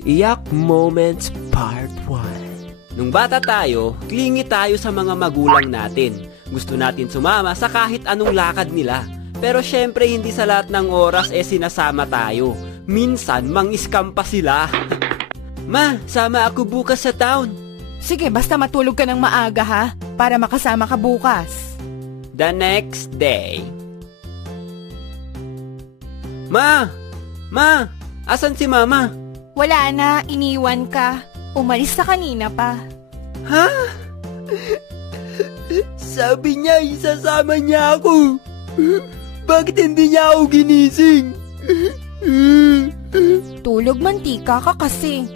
Iyak Moments Part 1. Nung bata tayo, clingy tayo sa mga magulang natin. Gusto natin sumama sa kahit anong lakad nila. Pero syempre hindi sa lahat ng oras sinasama tayo. Minsan mang-scam pa sila. Ma, sama ako bukas sa town. Sige, basta matulog ka ng maaga ha, para makasama ka bukas. The next day. Ma, asan si Mama? Wala na, iniwan ka. Umalis na kanina pa. Ha? Sabi niya isasama niya ako. Bakit hindi niya ako ginising? Tulog mantika ka kasi.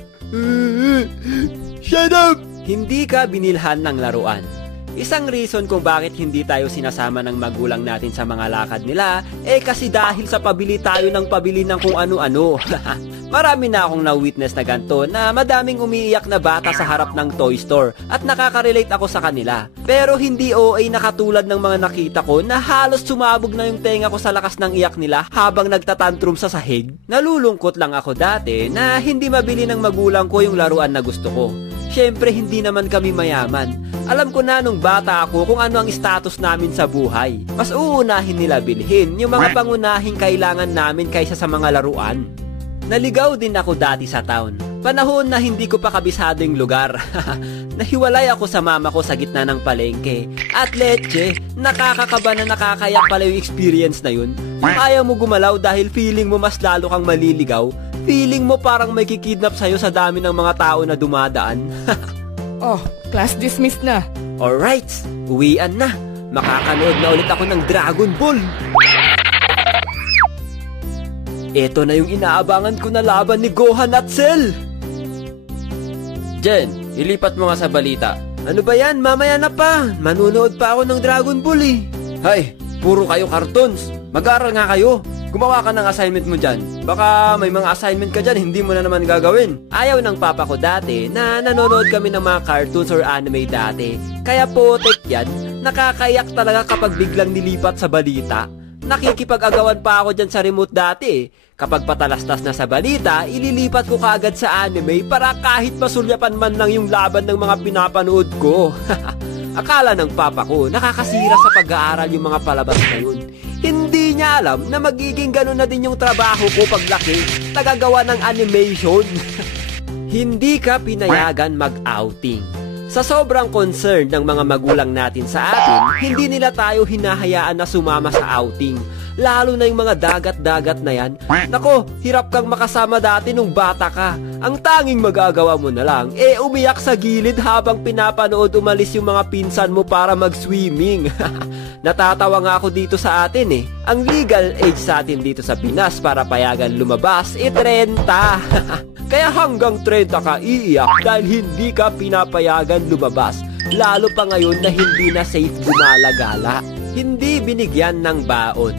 Shut up! Hindi ka binilhan ng laruan. Isang reason kung bakit hindi tayo sinasama ng magulang natin sa mga lakad nila kasi dahil sa pabili tayo ng pabili ng kung ano-ano. Marami na akong na-witness na ganito na madaming umiiyak na bata sa harap ng toy store at nakaka-relate ako sa kanila. Pero hindi OA na katulad ng mga nakita ko na halos sumabog na yung tenga ko sa lakas ng iyak nila habang nagtatantrum sa sahig. Nalulungkot lang ako dati na hindi mabili ng magulang ko yung laruan na gusto ko. Siyempre hindi naman kami mayaman. Alam ko na nung bata ako kung ano ang status namin sa buhay. Mas uunahin nila bilhin yung mga pangunahing kailangan namin kaysa sa mga laruan. Naligaw din ako dati sa town. Panahon na hindi ko pa kabisado yung lugar. Nahiwalay ako sa mama ko sa gitna ng palengke. At leche, nakakakaba na nakakayak pala yung experience na yun. Yung ayaw mo gumalaw dahil feeling mo mas lalo kang maliligaw. Feeling mo parang may kikidnap sa'yo sa dami ng mga tao na dumadaan. Oh, class dismissed na. Alright, uwian na. Makakanood na ulit ako ng Dragon Ball. Ito na yung inaabangan ko na laban ni Gohan at Cell. Jen, ilipat mo nga sa balita. Ano ba yan? Mamaya na pa. Manunood pa ako ng Dragon Ball eh. Hay, puro kayo cartoons. Mag-aaral nga kayo. Gumawa ka ng assignment mo dyan. Baka may mga assignment ka dyan, hindi mo na naman gagawin. Ayaw ng papa ko dati na nanonood kami ng mga cartoons or anime dati. Kaya potek yan, nakakayak talaga kapag biglang nilipat sa balita. Nakikipag-agawan pa ako dyan sa remote dati. Kapag patalastas na sa balita, ililipat ko kaagad sa anime para kahit masulyapan man lang yung laban ng mga pinapanood ko. Akala ng papa ko, nakakasira sa pag-aaral yung mga palabas na yun. Hindi niya alam na magiging ganun na din yung trabaho ko paglaki, tagagawa ng animation. Hindi ka pinayagan mag-outing. Sa sobrang concern ng mga magulang natin sa atin, hindi nila tayo hinahayaan na sumama sa outing. Lalo na yung mga dagat-dagat na yan. Nako, hirap kang makasama dati nung bata ka. Ang tanging magagawa mo na lang, umiyak sa gilid habang pinapanood umalis yung mga pinsan mo para mag-swimming. Natatawa nga ako dito sa atin Ang legal age sa atin dito sa Pinas para payagan lumabas 30. Kaya hanggang 30 ka iiyak dahil hindi ka pinapayagan lumabas. Lalo pa ngayon na hindi na safe gumala-gala. Hindi binigyan ng baon.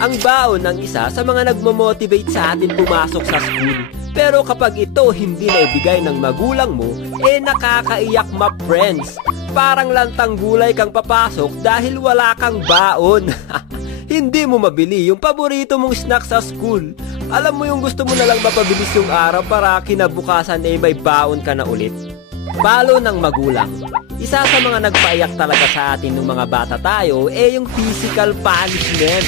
Ang baon ng isa sa mga nagmo-motivate sa atin pumasok sa school. Pero kapag ito hindi na ibigay ng magulang mo, nakakaiyak ma-friends. Parang lantang gulay kang papasok dahil wala kang baon. Hindi mo mabili yung paborito mong snack sa school. Alam mo yung gusto mo na lang mapabilis yung araw para kinabukasan may baon ka na ulit. Palo ng magulang. Isa sa mga nagpaiyak talaga sa atin nung mga bata tayo yung physical punishment.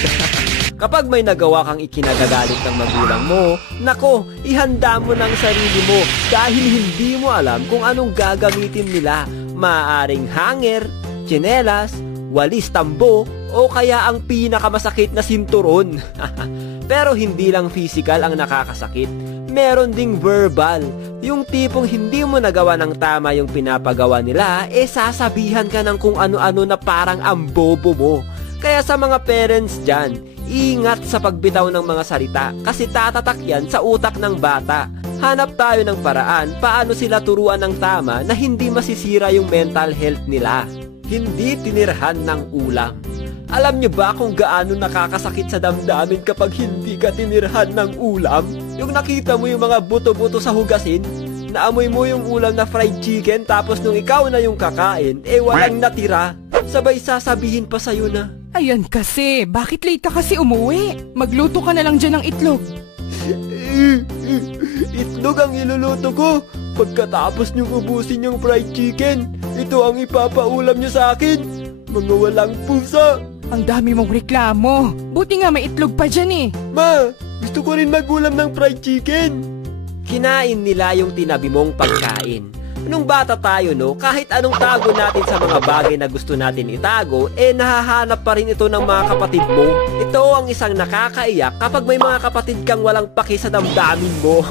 Kapag may nagawa kang ikinagagalit ng magulang mo, nako, ihanda mo ng sarili mo dahil hindi mo alam kung anong gagamitin nila. Maaaring hanger, tsinelas, walis tambo, o kaya ang pinakamasakit na sinturon. Pero hindi lang physical ang nakakasakit, meron ding verbal. Yung tipong hindi mo nagawa ng tama yung pinapagawa nila, sasabihan ka ng kung ano-ano na parang ang bobo mo. Kaya sa mga parents dyan, ingat sa pagbitaw ng mga salita kasi tatatak yan sa utak ng bata. Hanap tayo ng paraan paano sila turuan ng tama na hindi masisira yung mental health nila. Hindi tinirhan ng ulam. Alam niyo ba kung gaano nakakasakit sa damdamin kapag hindi ka tinirhan ng ulam? Yung nakita mo yung mga buto-buto sa hugasin, naamoy mo yung ulam na fried chicken tapos nung ikaw na yung kakain, walang natira. Sabay sasabihin pa sa'yo na, ayan kasi, bakit late ka kasi umuwi? Magluto ka na lang dyan ng itlog. hotdog ang iluluto ko. Pagkatapos niyong ubusin yung fried chicken, ito ang ipapaulam niyo sa akin. Mga walang pusa. Ang dami mong reklamo. Buti nga may itlog pa dyan eh. Ma, gusto ko rin magulam ng fried chicken. Kinain nila yung tinabi mong pagkain. Nung bata tayo, no, kahit anong tago natin sa mga bagay na gusto natin itago, nahahanap pa rin ito ng mga kapatid mo. Ito ang isang nakakaiyak kapag may mga kapatid kang walang paki sa damdamin mo.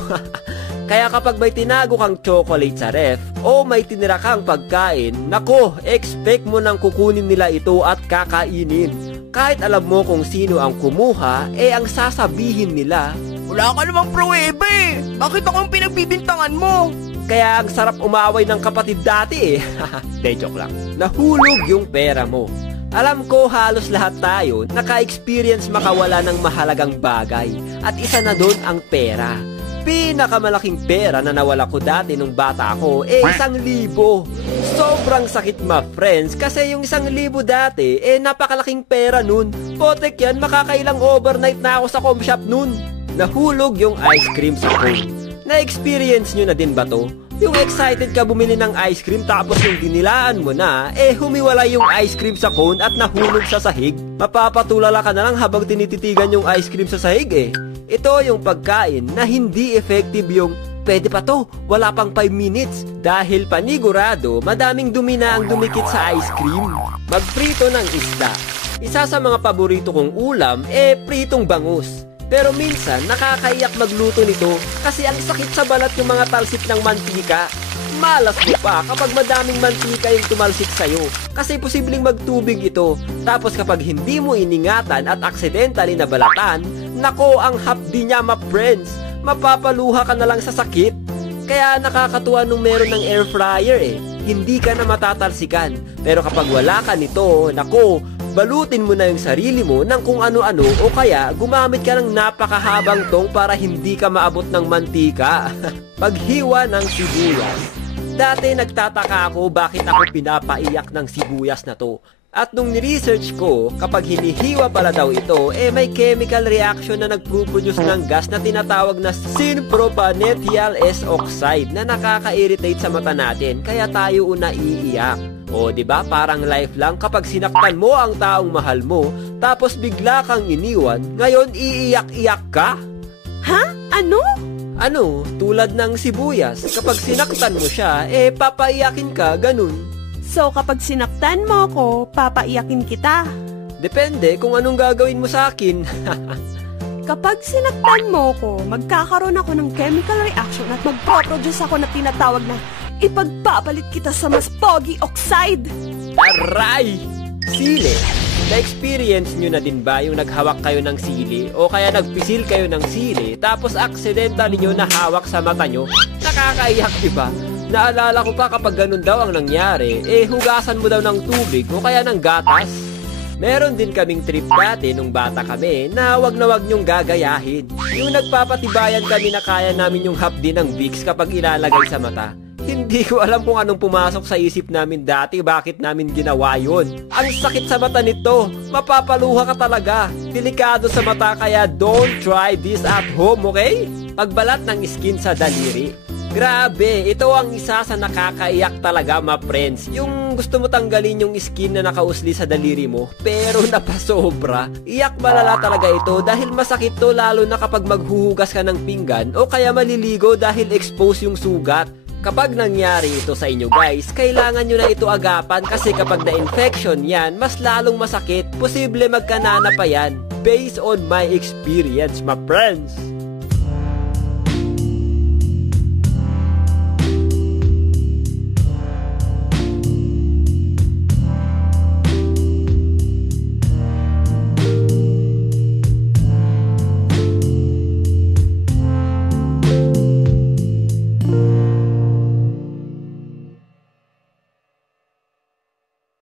Kaya kapag may tinago kang chocolate sa ref, o may tinira kang pagkain, nako, expect mo nang kukunin nila ito at kakainin. Kahit alam mo kung sino ang kumuha, ang sasabihin nila, wala ka namang pruweba eh. Bakit ako ang pinagbibintangan mo? Kaya ang sarap umaway ng kapatid dati eh. De, joke lang. Nahulog yung pera mo. Alam ko halos lahat tayo naka-experience makawala ng mahalagang bagay. At isa na doon ang pera. Pinakamalaking pera na nawala ko dati nung bata ako 1,000. Sobrang sakit ma friends kasi yung 1,000 dati napakalaking pera nun. Potek yan, makakailang overnight na ako sa com shop nun. Nahulog yung ice cream sa cone. Na-experience nyo na din ba to? Yung excited ka bumili ng ice cream tapos yung dinilaan mo na, humiwalay yung ice cream sa cone at nahulog sa sahig. Mapapatulala ka na lang habang tinititigan yung ice cream sa sahig eh. Ito yung pagkain na hindi effective yung, pwede pa to, wala pang 5 minutes. Dahil panigurado, madaming dumi na ang dumikit sa ice cream. Magprito ng isda. Isa sa mga paborito kong ulam, pritong bangus. Pero minsan, nakakaiyak magluto nito kasi ang sakit sa balat yung mga talsik ng mantika. Malas mo pa kapag madaming mantika yung tumalsik sa'yo kasi posibleng magtubig ito. Tapos kapag hindi mo iningatan at accidentally nabalatan, nako ang hapdi niya ma-friends. Mapapaluha ka na lang sa sakit. Kaya nakakatuwa nung meron ng air fryer hindi ka na matatalsikan. Pero kapag wala ka nito, nako, balutin mo na yung sarili mo ng kung ano-ano o kaya gumamit ka ng napakahabang tong para hindi ka maabot ng mantika. Paghiwa ng sibuyas. Dati nagtataka ako bakit ako pinapaiyak ng sibuyas na to. At nung ni-research ko, kapag hinihiwa pala daw ito, may chemical reaction na nagpo-produce ng gas na tinatawag na synpropanethyl S-oxide na nakaka-irritate sa mata natin, kaya tayo una iiyak. O diba parang life lang kapag sinaktan mo ang taong mahal mo, tapos bigla kang iniwan, ngayon iiyak-iyak ka? Ha? Ano? Ano? Tulad ng sibuyas, kapag sinaktan mo siya, papaiyakin ka, ganun. So kapag sinaktan mo ko, papaiyakin kita. Depende kung anong gagawin mo sa akin. Kapag sinaktan mo ko, magkakaroon ako ng chemical reaction at magpo-produce ako na tinatawag na ipagpapalit kita sa mas pogi oxide. Aray! Sili. Na-experience nyo na din ba yung naghawak kayo ng sili o kaya nagpisil kayo ng sili tapos accidental nyo nahawak sa mata nyo? Nakakaiyak diba? Naalala ko pa kapag ganun daw ang nangyari, hugasan mo daw ng tubig o kaya ng gatas. Meron din kaming trip dati nung bata kami na wag nyong gagayahin. Yung nagpapatibayan kami na kaya namin yung hapdi ng Vicks kapag ilalagay sa mata. Hindi ko alam kung anong pumasok sa isip namin dati bakit namin ginawa yun. Ang sakit sa mata nito, mapapaluha ka talaga. Delikado sa mata kaya don't try this at home, okay? Pagbalat ng skin sa daliri. Grabe, ito ang isa sa nakakaiyak talaga ma friends. Yung gusto mo tanggalin yung skin na nakausli sa daliri mo, pero napasobra. Iyak malala talaga ito dahil masakit to lalo na kapag maghuhugas ka ng pinggan o kaya maliligo dahil exposed yung sugat. Kapag nangyari ito sa inyo guys, kailangan nyo na ito agapan kasi kapag na-infection yan, mas lalong masakit. Posible magkanana pa yan. Based on my experience, my friends.